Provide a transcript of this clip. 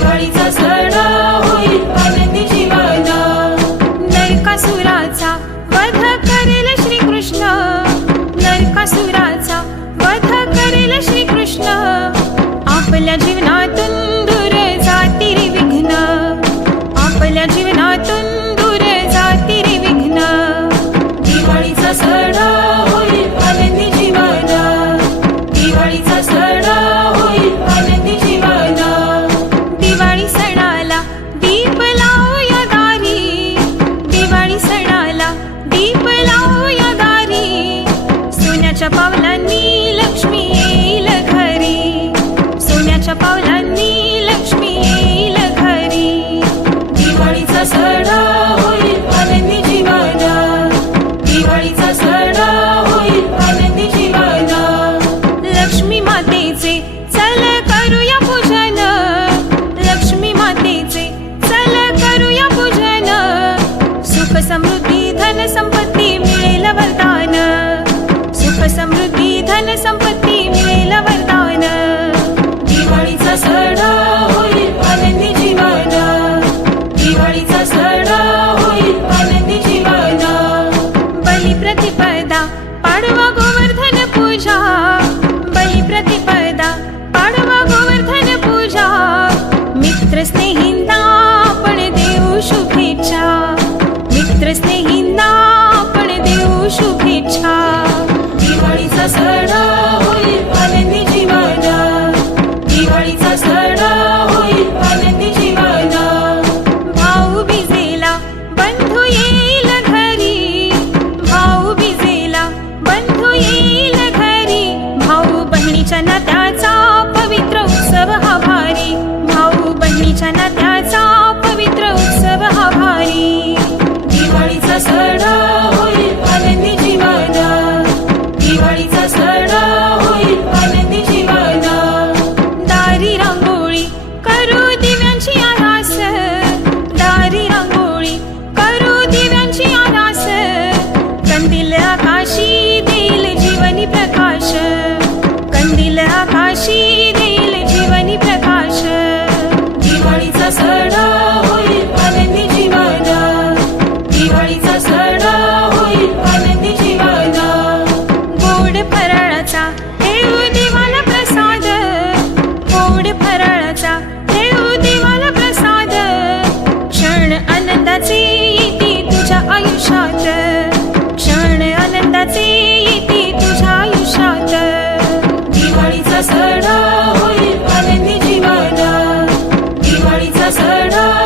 दिवाळीचा सण होईल आनंदी जीवाना नरकासुराचा वध करेल श्रीकृष्ण. नरकासुराचा वध करेल श्रीकृष्ण. आपल्या जीवनातून दूर जाती रे विघ्न. आपल्या जीवनातून दूर जाती रे विघ्न. दिवाळीचा सण होईल आनंदी जीवाना दिवाळीचा सण लावूया दारी. सोन्याच्या पावलांनी लक्ष्मी येईल घरी. सोन्याच्या पावला समृद्धी धन संपत्ती मिळेल वरदान. दिवाळीचा सण होईल आनंदी जीवन दिवाळीचा सण दिवाळीचा सडा होईल आनंदी जीवाना भाऊ बिजेला बंधू येईल घरी. भाऊ बिजेला बंधू येईल घरी. भाऊ बहिणीच्या नात्याचा पवित्र उत्सव हा भारी. भाऊ बहिणीच्या नात्याचा पवित्र उत्सव हा भारी. दिवाळीचा सण होईल आनंदी जीवाना दिवाळीचा सण होईल आकाशी देईल जीवनी प्रकाश. दिवाळीचा सण होईल आनंदी जीवाना. दिवाळीचा सण होईल आनंदी जीवाना. गोड फराळाचा देव देवाला प्रसाद. गोड फराळाचा देव देवाला प्रसाद. क्षण आनंदाचे येते तुझ्या आयुष्यात. क्षण आनंदाचे heard know.